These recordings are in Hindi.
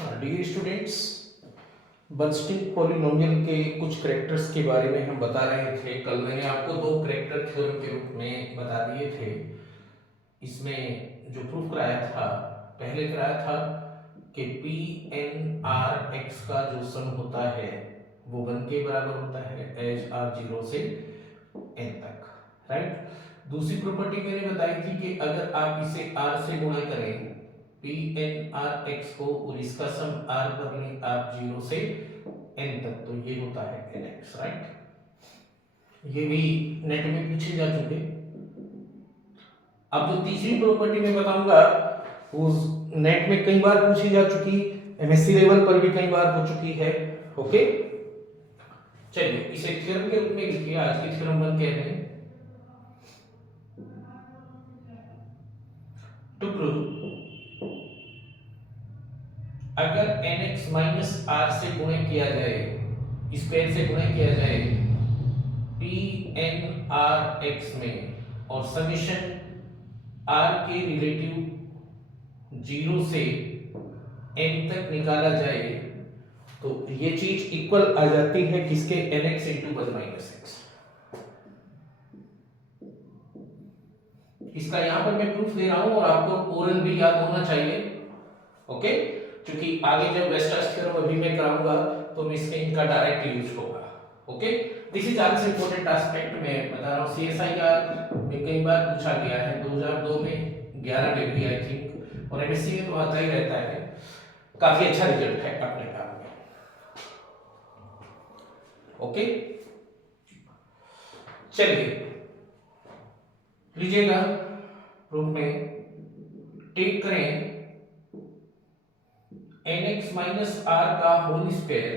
डियर स्टूडेंट्स, बर्नस्टीन पॉलिनोमियल के कुछ करेक्टर्स के बारे में हम बता रहे थे। कल मैंने आपको दो करेक्टर थ्योरम के रूप में बता दिए थे। इसमें जो प्रूफ कराया था, पहले कराया था कि पी एन आर एक्स का जो सम होता है वो 1 के बराबर होता है एज आर 0 से n तक, राइट। दूसरी प्रॉपर्टी मैंने बताई थी कि अगर आप इसे r से गुणा करें, पी एन आर एक्स को, और इसका सम r कर लें आप 0 से n तक, तो ये होता है एन एक्स, राइट। ये भी नेट में पूछे जा चुके। अब जो तीसरी प्रॉपर्टी मैं बताऊंगा वो नेट में कई बार पूछी जा चुकी, एमएससी लेवल पर भी कई बार हो चुकी है। ओके, चलिए इसे थ्योरम के रूप में लिखिए। आज की थ्योरम 1 कह रहे हैं, टू प्रूव अगर nx माइनस r से गुणा किया जाए, स्क्वायर से गुणा किया जाए पी एन आर एक्स में, और समेशन r के रिलेटिव 0 से n तक निकाला जाए, तो ये चीज इक्वल आ जाती है किसके, nx इंटू 1 माइनस एक्स। इसका यहां पर मैं प्रूफ दे रहा हूं और आपको ओरल भी याद होना चाहिए। ओके, क्योंकि आगे जब वेस्टर्स थ्योरम अभी मैं कराऊंगा तो मैं इसके इनका डायरेक्ट यूज होगा। Okay, this is also important aspect. मैं बता रहा हूं सीएसआईआर में कई बार पूछा गया है, 2002 में 11 डिग्री आई थिंक, और एमएससी में तो आता ही रहता है। काफी अच्छा रिजल्ट है अपने आप में। ओके, चलिए लीजिएगा प्रूफ में टेक करें nx माइनस r का whole square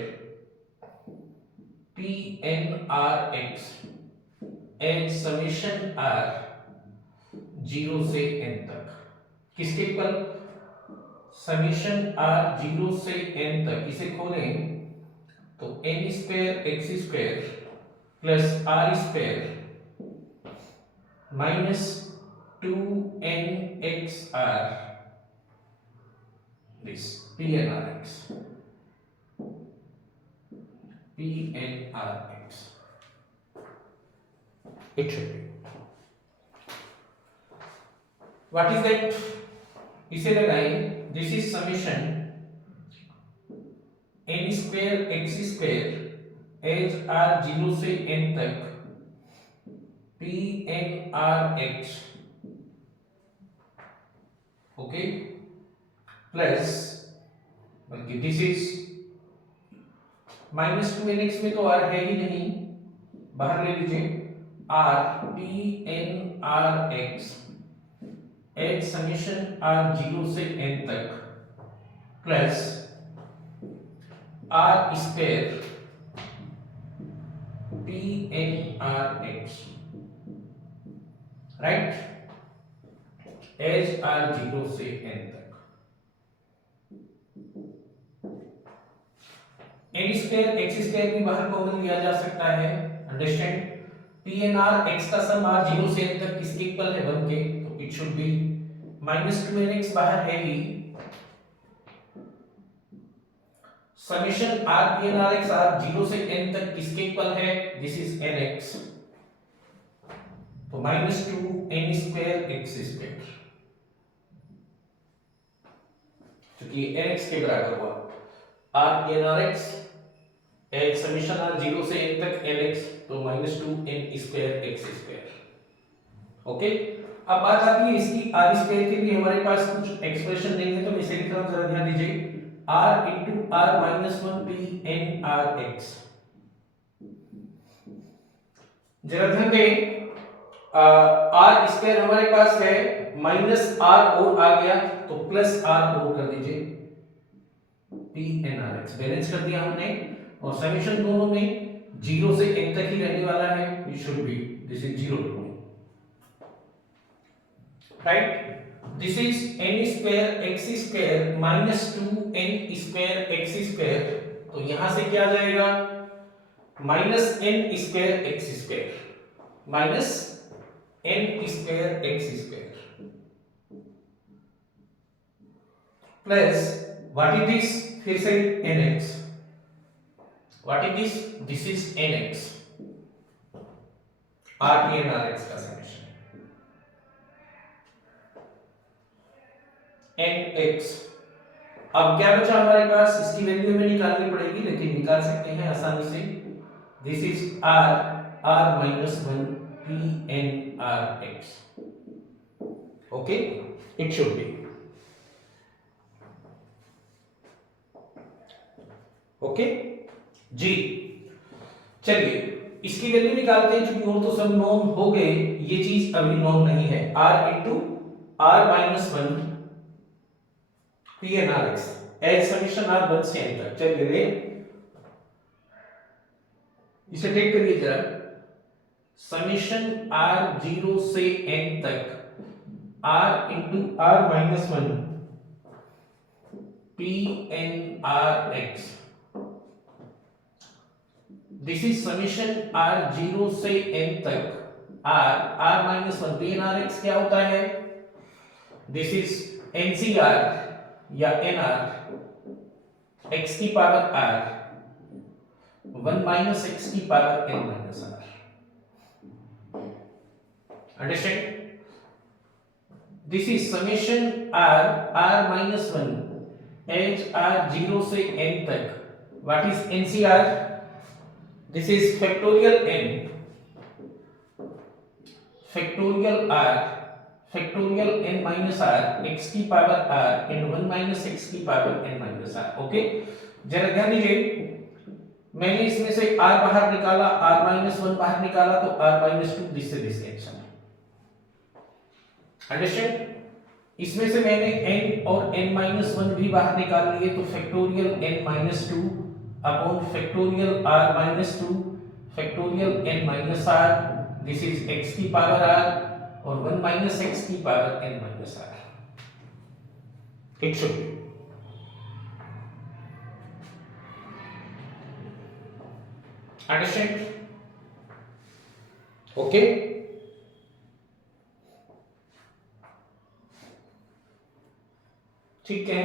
P N R X as summation r 0 से n तक, किसके इक्वल, समेशन r 0 से n तक। इसे खोलें तो n square x square plus r square minus 2nxr, this pnrx, pnrx it should be, what is that, इसे लगाएं, this is summation n square x square as r 0 से n तक pnrx, ओके, प्लस, बल्कि दिस इज माइनस 2nx में तो r है ही नहीं, बाहर ले लीजिए, r pnrx as summation r 0 से n तक plus r square pnrx, right, as r 0 से n तक। n स्क्वायर x स्क्वायर भी बाहर कॉमन लिया जा सकता है, अंडरस्टैंड। pnr x का सम r 0 से n तक किसके इक्वल है, 1 के, तो it should B minus 2nx बाहर है ही, समेशन r pnrx r 0 से n तक किसके इक्वल है, दिस इज nx, तो minus 2n square x square, क्योंकि nx के बराबर हुआ r pnrx as summation r 0 से n तक nx, तो minus 2n square x square. Okay, अब बात आती है इसकी r स्क्वायर के लिए हमारे पास कुछ एक्सप्रेशन देंगे, तो मैं इसे लिख रहा हूं, जरा ध्यान दीजिए, r into r minus 1 p n r x। जरा ध्यान दें, r स्क्वायर हमारे पास है, माइनस r और आ गया तो प्लस r और कर दीजिए, p n r x balance कर दिया हमने, और समेशन दोनों में 0 से n तक ही रहने वाला है, it should be this is 0 to 1, right. This is n square x square minus 2n square x square, तो यहां से क्या जाएगा, minus n square x square minus n square x square plus what is this, फिर से nx, what is this, this is nx, rpn rx का समेशन nx। अब क्या बचा हमारे पास, इसकी वैल्यू हमें निकालनी पड़ेगी, लेकिन निकाल सकते हैं आसानी से। This is r minus 1 pn rx, okay, it should be okay जी। चलिए इसकी वैल्यू निकालते हैं, क्योंकि और तो सब नॉन हो गए, ये चीज अभी नॉन नहीं है। r into r minus 1 pn rx as summation r 1 से n तक। चलिए इसे टेक करिए जरा, समीशन r 0 से n तक r into r minus 1 pn rx, this is summation r 0 से n तक r माइनस 1 pn rx क्या होता है, दिस इज ncr या nr x की पावर r 1 माइनस x की power n minus r, understand. This is summation r minus 1 as r 0 से n तक, what is ncr, this is factorial n factorial r factorial n minus r x की power r in 1 minus x की power n minus r, okay. जरा ध्यान दीजिए, मैंने इसमें से r बाहर निकाला, r माइनस 1 बाहर निकाला, तो r माइनस 2 दिस से दिस कैंसिल, अंडरस्टैंड। इसमें से मैंने n और n माइनस 1 भी बाहर निकाल लिए, तो factorial n minus 2 upon factorial r minus 2 factorial n minus r, this is x की पावर r और 1 माइनस x की power n minus r, it should be understand, okay. ठीक है,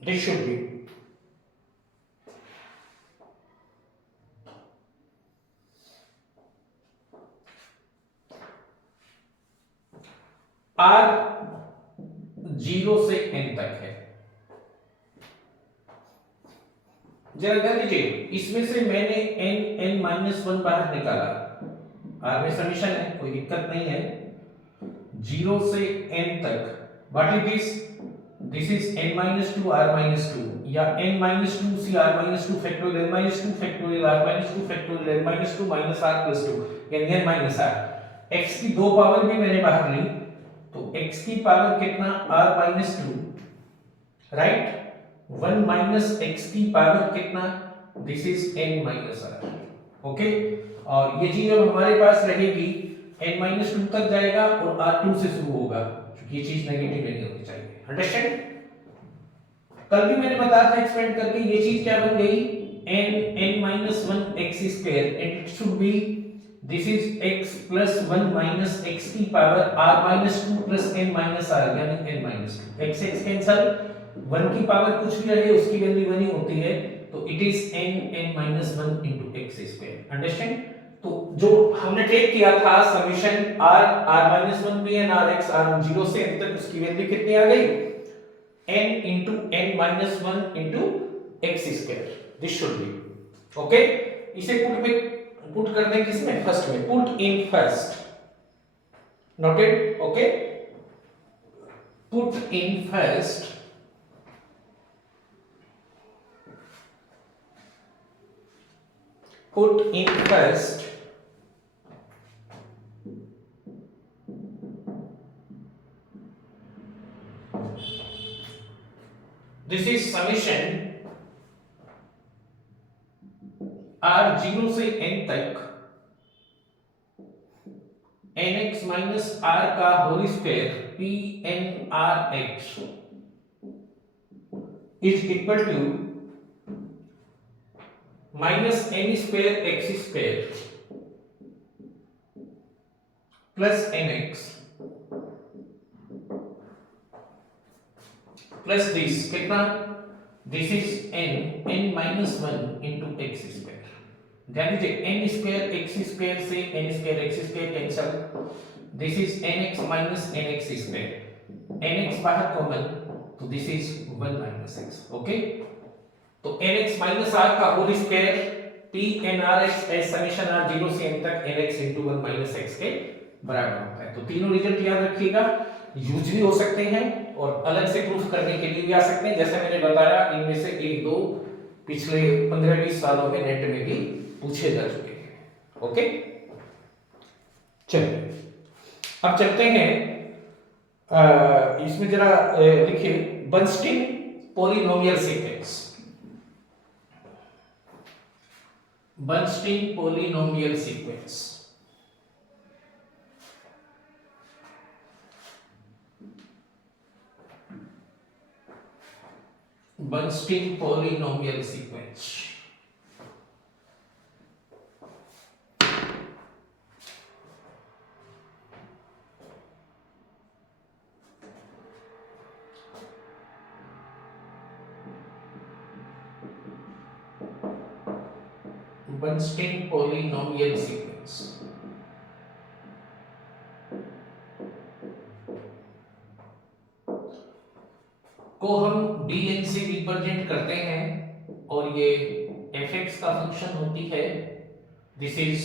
दिस शुड बी r 0 से n तक है। जरा ध्यान दीजिए, इसमें से मैंने n माइनस 1 बाहर निकाला, r में समीशन है, कोई दिक्कत नहीं है, 0 से n तक, what is this, this is n minus 2 r minus 2 या n minus 2 c r minus 2 factorial n minus 2 factorial r minus 2 factorial n minus 2 minus r plus 2 यानी n माइनस r, x की दो पावर भी मैंने बाहर ली, तो x की पावर कितना r minus 2, right, 1 minus x की पावर कितना, this is n minus r, okay. और ये चीज अब हमारे पास रहेगी, n माइनस 2 तक जाएगा और r 2 से शुरू होगा, क्योंकि ये चीज नेगेटिव नहीं होनी चाहिए, अंडरस्टैंड। कल भी मैंने बताया था एक्सपेंड करके, ये चीज क्या बन गई, n माइनस 1 x square, and it should be this is x plus 1 minus x की power r minus 2 plus n minus r, यानी n minus 2, x x cancel, 1 की पावर कुछ भी रहे उसकी वैल्यू 1 ही होती है, तो इट इज n माइनस 1 इनटू x स्क्वायर, अंडरस्टैंड। तो जो हमने टेक किया था summation r minus 1 pn rx r 0 से n तक, उसकी वैल्यू कितनी आ गई, n इंटू n माइनस 1 into x square, this should be okay. इसे पुट कर दें किसमें, फर्स्ट में, put in first, noted, okay, put in first, put in first this is summation r 0 से n तक nx माइनस r का whole square pn rx is equal to minus n square x square plus nx plus this कितना, दिस इज n माइनस 1 इंटू एक्स स्क्वायर। ध्यान दीजिए n स्क्वायर एक्स स्क्वायर से n square x square cancel, this is nx minus nx square, nx बाहर कॉमन तो this is 1 minus x। Okay, तो nx माइनस r का whole square p n r x as summation r 0 से n तक nx into 1 माइनस x के बराबर होता है। तो तीनों रिजल्ट याद रखिएगा, यूज भी हो सकते हैं और अलग से प्रूफ करने के लिए भी आ सकते हैं। जैसे मैंने बताया इनमें से एक दो पिछले 15-20 सालों में नेट में भी पूछे जा चुके हैं। ओके, चलिए अब चलते हैं, इसमें जरा लिखिए Bernstein polynomial sequence. Bernstein polynomial sequence, Bernstein polynomial sequence. Bernstein polynomial sequence। को हम dn से रिप्रेजेंट करते हैं और ये fx का फंक्शन होती है, this is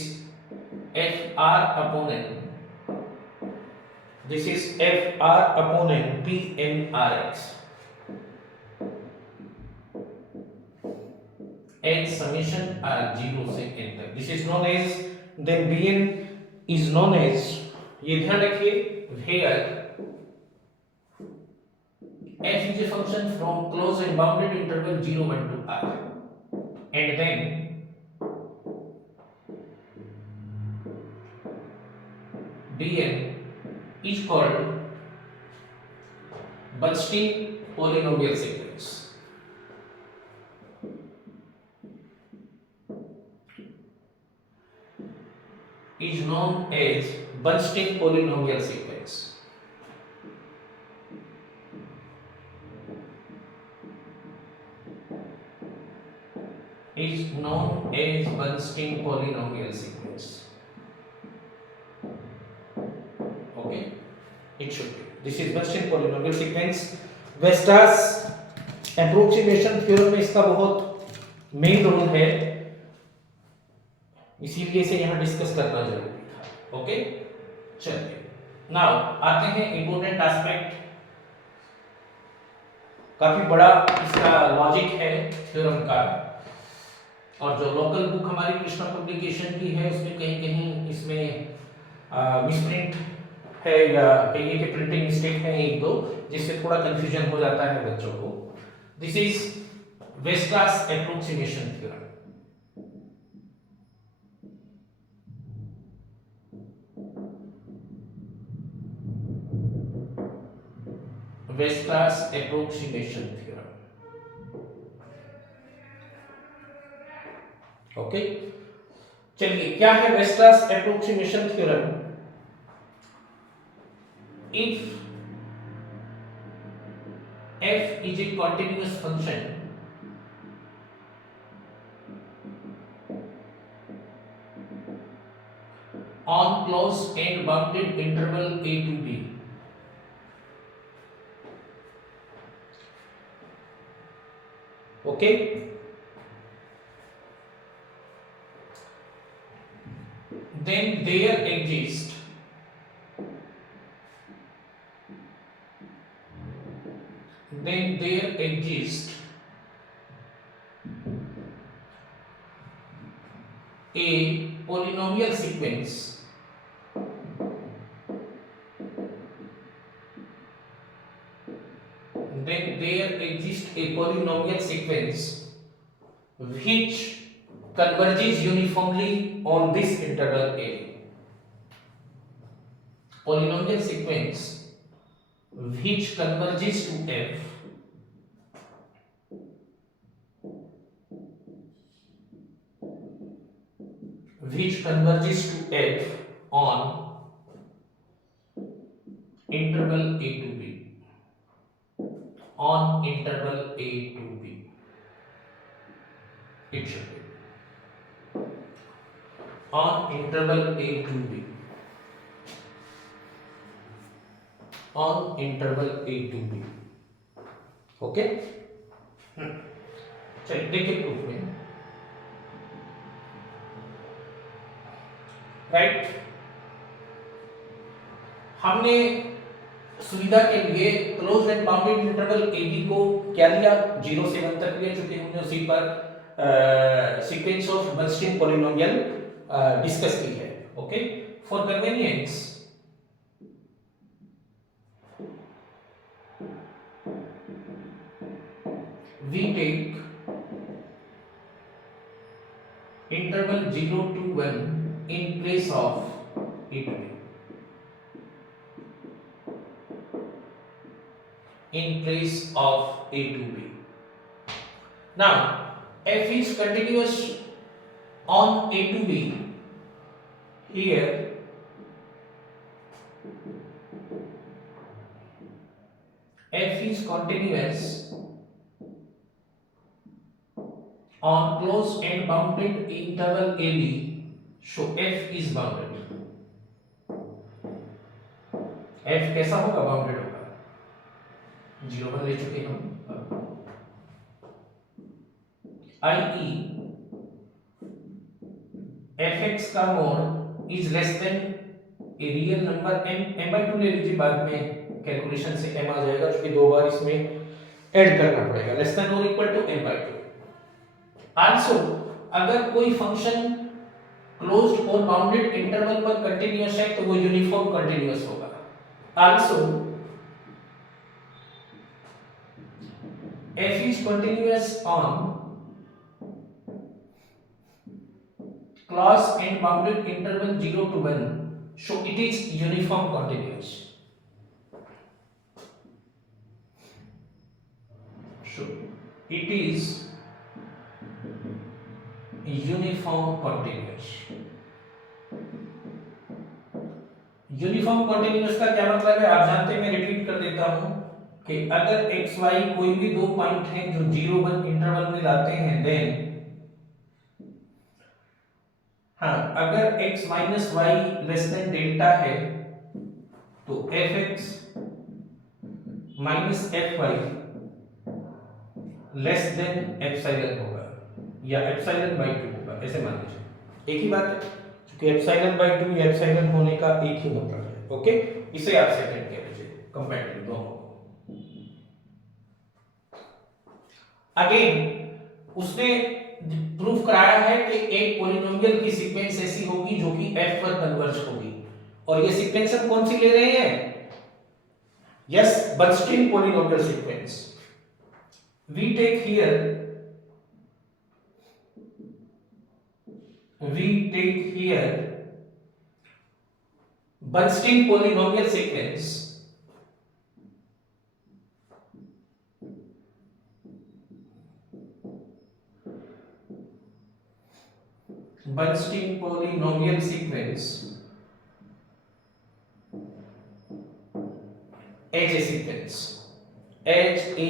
fr upon n, this is fr upon n p n rx as summation r 0 से n तक, this is known as, then bn is known as, ये ध्यान रखिए, where f is a function from closed and bounded interval 0 1 to r, and then dn is called Bernstein polynomial sequence। is known as Bernstein polynomial sequence। is known as Bernstein polynomial sequence। Okay, it should be, this is Bernstein polynomial sequence। Vestas approximation theorem में इसका बहुत मेन रोल है, इसीलिए इसे यहां डिस्कस करना जरूरी था। ओके, चलिए नाउ आते हैं इंपॉर्टेंट एस्पेक्ट, काफी बड़ा इसका लॉजिक है थ्योरम का, और जो लोकल बुक हमारी कृष्णा पब्लिकेशन की है उसमें कहीं कहीं इसमें मिसप्रिंट है या कहीं के प्रिंटिंग मिस्टेक है एक दो, जिससे थोड़ा कंफ्यूजन हो जाता है बच्चों को। This is Vestas approximation theorem. Vestas approximation theorem. Okay, चलिए क्या है Vestas approximation theorem? If f is a continuous function on closed and bounded interval a to b, okay, then there exists a polynomial sequence which converges uniformly on this interval a, polynomial sequence which converges to f on interval a to b। on interval a to b. It should be on interval a to b. On interval a to b. Okay, चलिए देखिए प्रूफ में। राइट, हमने सुविधा के लिए close and bounded interval A B को क्या लिया, 0 से 1 तक लिया, चूंकि हमने उसी पर sequence of Bernstein polynomial discuss की है। Okay, for convenience we take interval 0 to 1 in place of a to b. In place of a to b. Now, f is continuous on a to b. Here, f is continuous on closed and bounded interval AB, so f is bounded. f कैसा होगा, बाउंडेड होगा, 0 1 ले चुके हम। i.e. fx का mode is less then a real number m/2 ले लीजिए, बाद में कैलकुलेशन से m आ जाएगा, क्योंकि 2 बार इसमें ऐड करना पड़ेगा, लेस देन और इक्वल टू m/2। आल्सो अगर कोई फंक्शन क्लोज्ड और बाउंडेड इंटरवल पर कंटीन्यूअस है तो वो यूनिफॉर्म कंटीन्यूअस होगा। Also f is continuous on closed and bounded interval 0 to 1, so it is uniform continuous. So it is uniform continuous. Uniform continuous का क्या मतलब है, आप जानते हैं, मैं रिपीट कर देता हूं कि अगर x y कोई भी दो पॉइंट हैं जो 0 1 इंटरवल में लाते हैं, देन अगर x minus Y less than delta है तो fx minus fy less than epsilon होगा या एप्सिलॉन बाय 2 होगा, ऐसे मान लीजिए। एक ही बात है, क्योंकि एप्सिलॉन बाय 2 या एप्सिलॉन होने का एक ही मतलब है। ओके, इसे आप सेकंड कह लीजिए, कंपैरेटिव दोनों को। अगेन उसने प्रूफ कराया है कि एक पॉलिनोमियल की सीक्वेंस ऐसी होगी जो कि f पर कन्वर्ज होगी, और ये सीक्वेंस हम कौन सी ले रहे हैं, yes, Bernstein polynomial sequence. We take here Bernstein polynomial sequence as a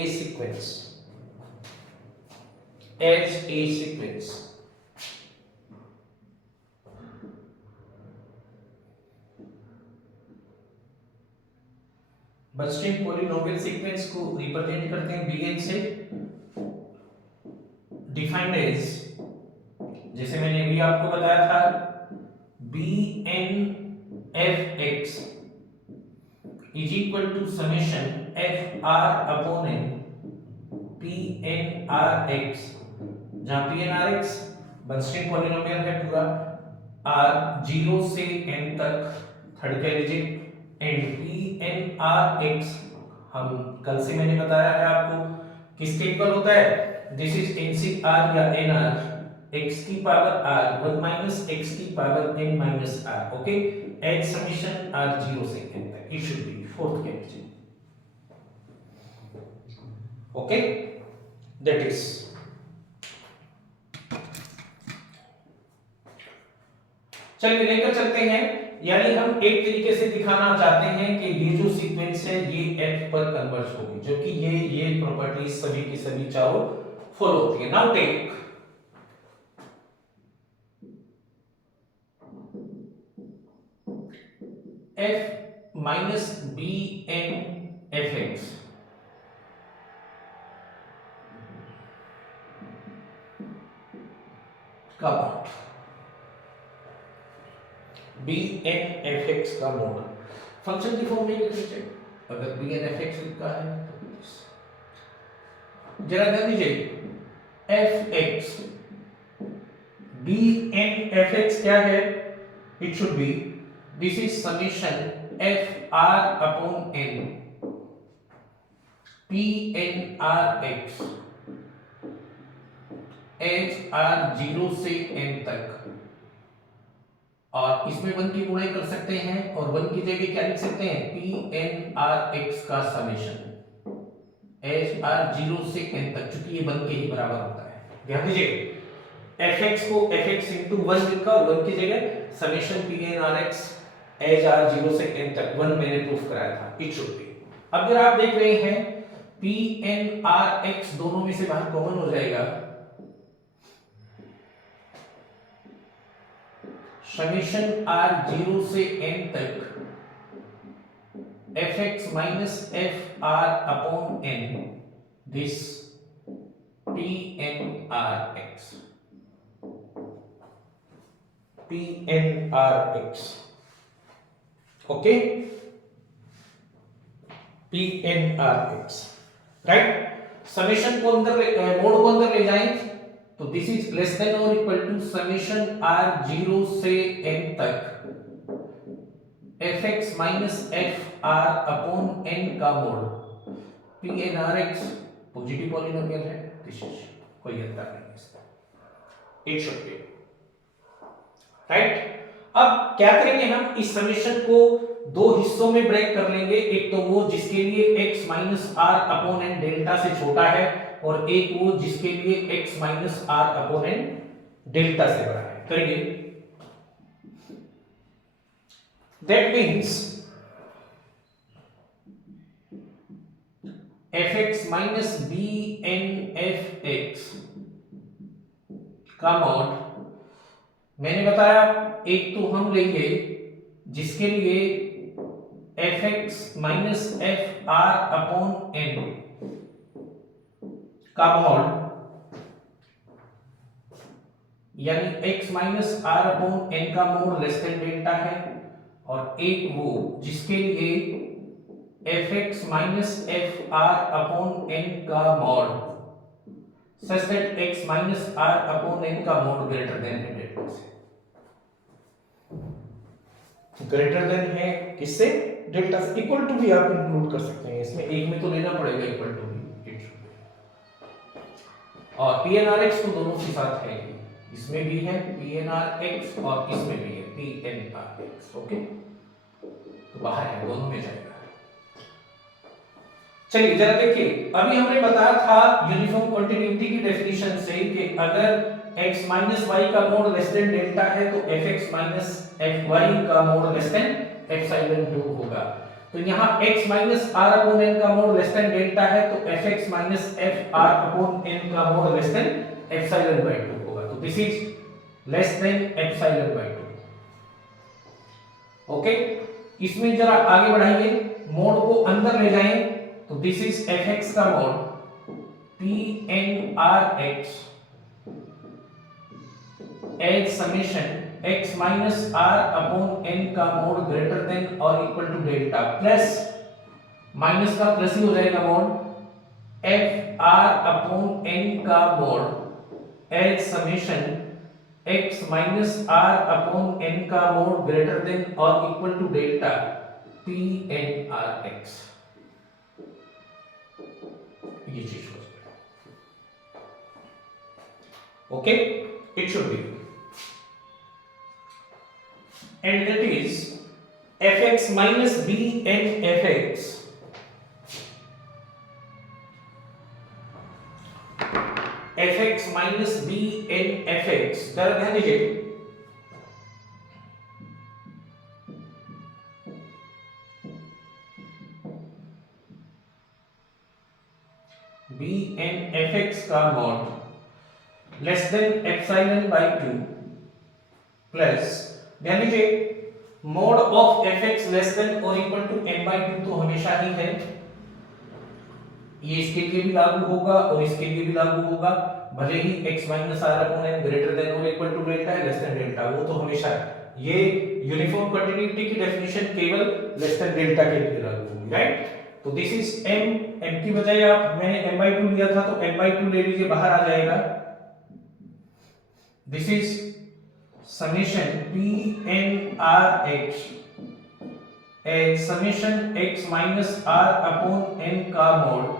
sequence Bernstein polynomial sequence को रिप्रेजेंट करते हैं Bn से, डिफाइंड एज, जैसे मैंने अभी आपको बताया था, Bn fx is equal to summation fr upon n Pn rx, जहां Pn rx बर्नस्टीन पॉलिनोमियल है पूरा, r 0 से n तक थर्ड कह लीजिए, एंड Pn rx हम कल से मैंने बताया है आपको किसके इक्वल होता है, दिस इज NCr या NR x की पावर r 1 माइनस x की power n minus r, okay, as summation r 0 से n तक, इट शुड बी फोर्थ कह लीजिए। ओके, दैट इज, चलिए लेकर चलते हैं यानी हम एक तरीके से दिखाना चाहते हैं कि ये जो सीक्वेंस है ये f पर कन्वर्ज होगी, जो कि ये प्रॉपर्टीज सभी की सभी चारों फॉलो होती है। Now take f minus B N F x का mod, b N F x का मॉड फंक्शन की फॉर्म में लिख लीजिए। अगर बी एन एफ एक्स लिखा है तो जरा ध्यान दीजिए, F X B N F X क्या है, it should be this is summation F are upon N P N R X H R 0 से n तक, और इसमें 1 की गुणाई कर सकते हैं और 1 की जगह क्या लिख सकते हैं, पी एन आर एक्स का समेशन एच आर 0 से n तक, चूंकि ये 1 के ही बराबर होता है। ध्यान दीजिए, fx को fx into 1 लिखा और 1 की जगह summation P N R X H R 0 से n तक 1 मैंने प्रूफ कराया था, इट शुड बी। अब अगर आप देख रहे हैं पी एन आर एक्स दोनों में से बाहर कॉमन हो जाएगा, समेशन r 0 से n तक fx minus F R upon n this P N R x, P N R X, okay, P N R X, right. Summation को अंदर मोड को अंदर ले जाएं तो दिस इज लेस देन और इक्वल टू समेशन r 0 से n तक fx minus F R upon n का mod P N R X positive polynomial है, दिस इज कोई अंतर नहीं इसका, इट शुड बी राइट। अब क्या करेंगे, हम इस समेशन को दो हिस्सों में ब्रेक कर लेंगे, एक तो वो जिसके लिए x minus are upon N delta से छोटा है और एक वो जिसके लिए x minus are upon N delta से बड़ा है। करिए, that means fx minus B N F x का मॉड, मैंने बताया एक तो हम लेंगे जिसके लिए fx minus F R upon N का मॉड, यानी x minus are upon N का मोड लेस देन डेल्टा है, और एक वो जिसके लिए fx minus F R upon N का mod such that x minus are upon N का मोड ग्रेटर देन है डेल्टा से, ग्रेटर देन है किससे, डेल्टा से। इक्वल टू भी आप इंक्लूड कर सकते हैं इसमें, एक में तो लेना पड़ेगा इक्वल टू भी, और पी एन आर एक्स तो दोनों के साथ है, इसमें भी है पी एन आर एक्स और इसमें भी है P N R X, okay, तो बाहर है, दोनों में जाएगा। चलिए जरा देखिए, अभी हमने बताया था यूनिफॉर्म कंटिन्यूटी की डेफिनेशन से कि अगर x माइनस वाई का मोड लेस देन डेल्टा है तो fx माइनस fy का मोड लेस देन एप्सिलॉन 2 होगा। तो यहाँ x minus r upon n का मोड लेस देन डेल्टा है तो fx minus fr upon n का mod less than epsilon bye 2 होगा। तो this is less than epsilon bye 2, okay. इसमें जरा आगे बढ़ाइए, मोड को अंदर ले जाएं तो दिस इज fx का mod pnrx as summation x minus r upon n का मोड ग्रेटर देन और equal to delta, plus minus का प्लस ही हो जाएगा मोड fr अपॉन n का mod as summation x minus r upon n का मोड ग्रेटर देन और इक्वल टू डेल्टा pnrx, ये चीज हो जाएगा, okay, it should be, and that is fx minus bn fx fx minus bn fx, जरा ध्यान दीजिए, बी एन एफ एक्स का mod less than epsilon by 2 plus, ध्यान दीजिए, mod of F x less than और इक्वल टू एन बाई 2 तो हमेशा ही है, ये इसके लिए भी लागू होगा और इसके लिए भी लागू होगा, भले ही x minus are upon n greater than और इक्वल टू डेल्टा है, लेस देन डेल्टा, वो तो हमेशा है। ये यूनिफॉर्म कंटिन्यूटी की डेफिनेशन केवल लेस देन डेल्टा के लिए लागू होगी, राइट। तो दिस इज m की बजाय आप मैंने m/2 लिया था तो m/2 ले लीजिए, बाहर आ जाएगा। This is summation p n r x as summation x minus r upon n का mod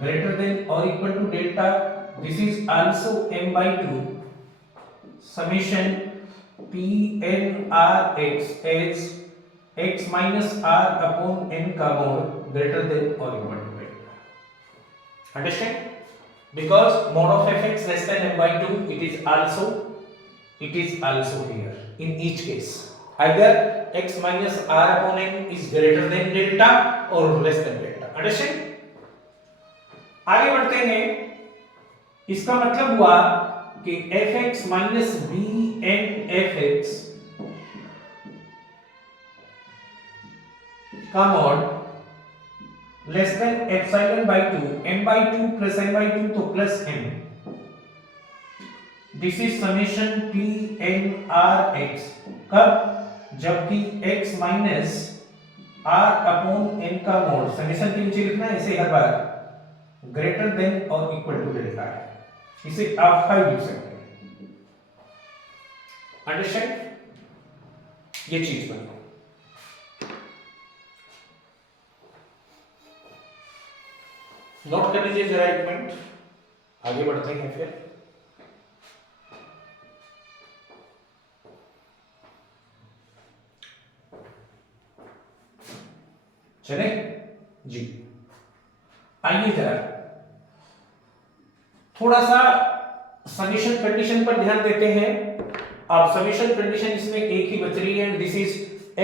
greater than or equal to delta. This is also m/2 summation p n r x as x minus r upon n का mod greater than or equal to delta. Understand? Because mod of fx less than m/2, it is also here in each case. Either x minus r upon n is greater than delta or less than delta. Understand? आगे बढ़ते हैं, इसका मतलब हुआ कि fx minus B N F x का mod less than epsilon by 2, m/2 plus m/2 तो plus m, this is summation P N R x, कब, जबकि x minus r upon n का मॉड, समेशन के नीचे लिखना है इसे हर बार, ग्रेटर देन और इक्वल टू डेल्टा है, इसे आप 5 लिख सकते हैं। अंडरस्टैंड? ये चीज बनी। नोट कर लीजिए जरा एक मिनट, आगे बढ़ते हैं फिर। चले जी, आइए जरा थोड़ा सा समेशन कंडीशन पर ध्यान देते हैं। अब समेशन कंडीशन इसमें एक ही बच रही है, and this is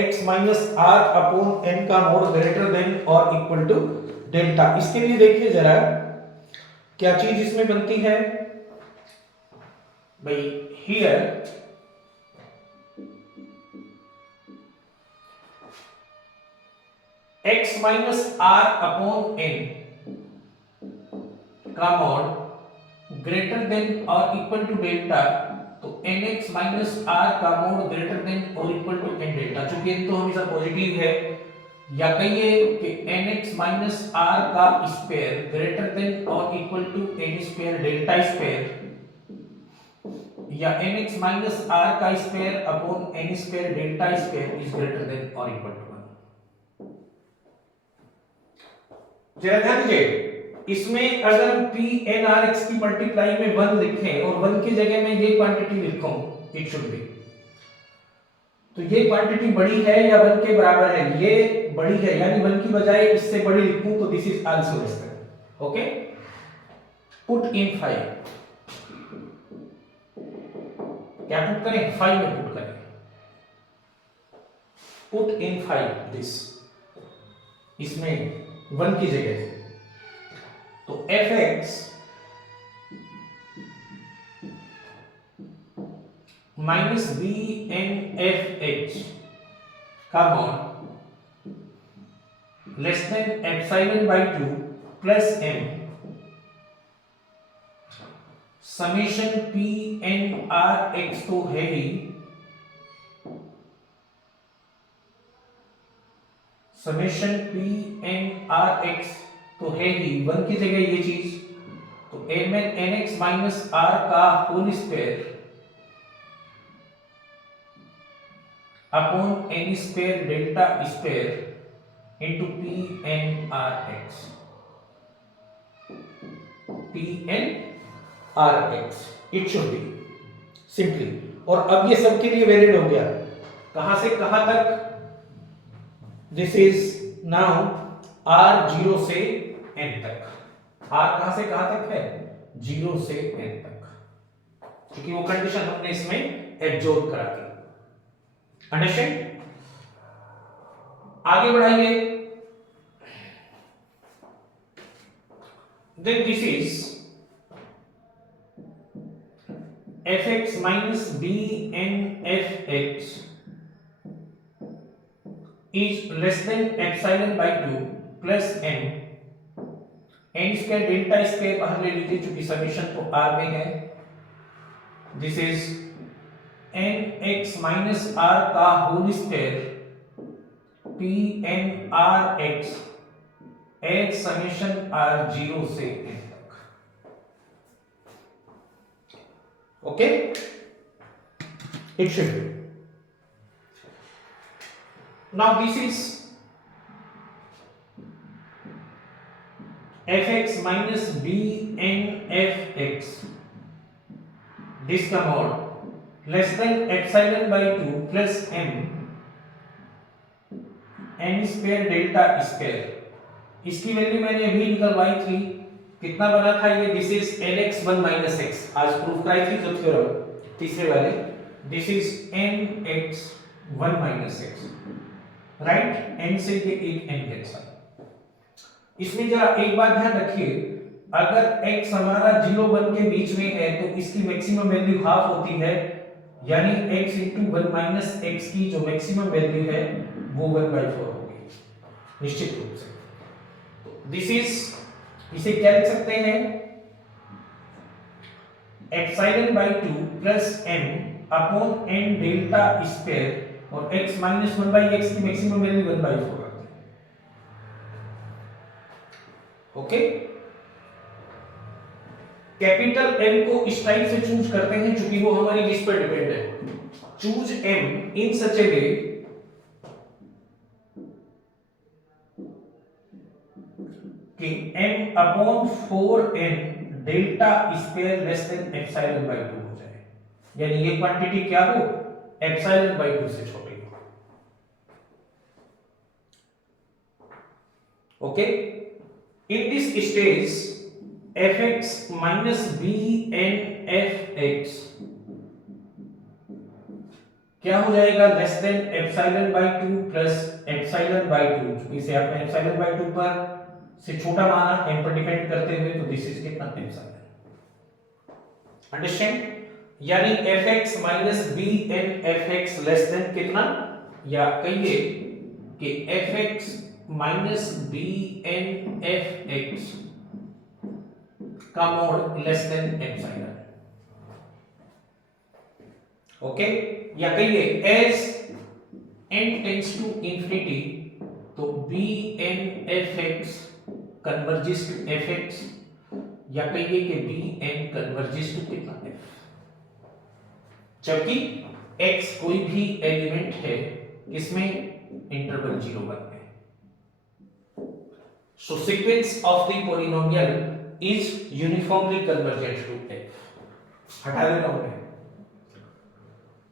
x minus are upon n का मोड ग्रेटर देन और इक्वल टू डेल्टा। इसके लिए देखिए जरा क्या चीज इसमें बनती है भाई, here x minus are upon n का मॉड ग्रेटर देन और इक्वल टू डेल्टा, तो nx माइनस r का मोड ग्रेटर देन और इक्वल टू n डेल्टा, चूंकि n तो हमेशा पॉजिटिव है, या कहिए कि nx माइनस r का स्क्वायर ग्रेटर देन और equal to n square delta square, या nx माइनस r का square upon n square delta square is greater than और इक्वल टू 1। जरा ध्यान दीजिए, इसमें अगर हम पी एन आर एक्स की मल्टीप्लाई में 1 लिखें और 1 की जगह में ये क्वांटिटी लिखूं, इट शुड बी, तो ये क्वांटिटी बड़ी है या 1 के बराबर है, ये बड़ी है, यानी 1 की बजाय इससे बड़ी लिखूं तो this is also less than. Okay, put in 5, क्या पुट करें, 5 में पुट करें, पुट इन 5 दिस, इसमें 1 की जगह, तो fx minus B N F x का mod less than epsilon by 2 plus m summation P N R x तो है ही, summation P N R x तो है ही, 1 की जगह ये चीज, तो m n n x minus r का whole square upon n square delta square into p N R x, P N R x, it should be simply. और अब ये सबके लिए वैलिड हो गया, कहां से कहां तक, दिस इज नाउ r 0 से n तक, r कहां से कहां तक है, 0 से n तक, क्योंकि वो कंडीशन हमने इसमें एब्जॉर्ब करा दी। अंडरस्टैंड? आगे बढ़ाइए, then this is fx minus bnfx is less than epsilon by 2 plus n square delta square बाहर ले लीजिए चूंकि समेशन तो r में है। This is n x minus r का whole square p n r x at summation r 0 से n तक। Okay, it should be now this is fx minus bnfx, this का mod less than epsilon by 2 plus m n square delta square. इसकी वैल्यू मैंने अभी निकलवाई थी, कितना बना था ये, this is nx1 minus x, आज प्रूफ कराई थी जो थ्योरम तीसरे वाले, this is nx1 minus x, right, n से ये एक n कैंसिल। इसमें जरा एक बात ध्यान रखिए, अगर x हमारा 0 1 के बीच में है तो इसकी मैक्सिमम वैल्यू हाफ होती है, यानी x into 1 minus x की जो मैक्सिमम वैल्यू है वो 1/4 होगी निश्चित रूप से। दिस इज, इसे क्या लिख सकते हैं, epsilon by 2 plus m upon n delta square, और x minus 1/x की maximum value 1/4। Okay, capital M को इस टाइप से चूज करते हैं क्योंकि वो हमारी लिस्ट पर डिपेंड है। चूज M इन सच ए वे कि m upon 4n delta square less than epsilon bye 2 हो जाए, यानी ये क्वांटिटी क्या हो, एप्सिलॉन बाय 2 से छोटी हो। Okay, in this stage fx minus bnfx क्या हो जाएगा, less than epsilon bye 2 plus epsilon bye 2, इसे आपने एप्सिलॉन बाय 2 पर से छोटा माना m पर डिपेंड करते हुए, तो दिस इज कितना, एप्सिलॉन। अंडरस्टैंड, यानी fx minus bnfx less than कितना, या कहिए कि fx माइनस bnfx का mod less than epsilon. Okay, या कहिए as n tends to infinity तो bnfx कन्वर्जेस टू fx, या कहिए कि bn कन्वर्जेस टू कितना, f, जबकि x कोई भी एलिमेंट है इसमें इंटरवल 0 1 में। So sequence of the polynomial is uniformly convergent to f। हटा देना उन्हें।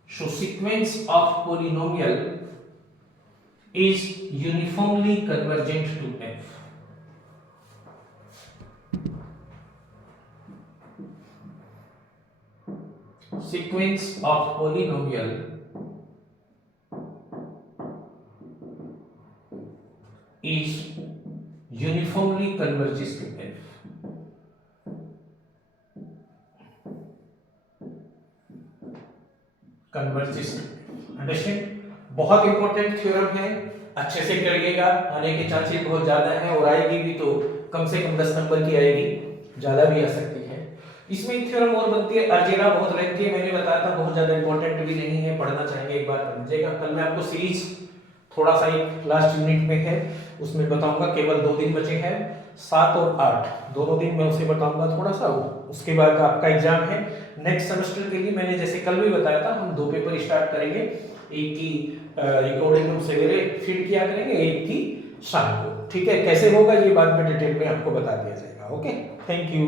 So sequence of polynomial is uniformly convergent to f। Sequence of polynomial is uniformly converges to f। converges to f। Understand, बहुत इंपॉर्टेंट थ्योरम है, अच्छे से करिएगा, आने के चांसेस बहुत ज्यादा हैं, और आएगी भी तो कम से कम 10 नंबर की आएगी, ज्यादा भी आ सकती है। इसमें एक थ्योरम और बनती है, अर्जेरा, बहुत लेंथी है, मैंने बताया था, बहुत ज्यादा इंपॉर्टेंट भी नहीं है, पढ़ना चाहेंगे एक बार पढ़ लीजिएगा। कल मैं आपको सीरीज थोड़ा सा एक लास्ट यूनिट में है उसमें बताऊंगा, केवल 2 दिन बचे हैं, 7 और 8 दोनों दिन मैं उसे बताऊंगा थोड़ा सा। उसके बाद आपका एग्जाम है नेक्स्ट सेमेस्टर के लिए। मैंने जैसे कल भी बताया था, हम 2 पेपर स्टार्ट करेंगे, एक की रिकॉर्डिंग हम सवेरे फीड किया करेंगे, एक की शाम को, ठीक है। कैसे होगा ये बाद में डिटेल में आपको बता दिया जाएगा। Okay, thank you.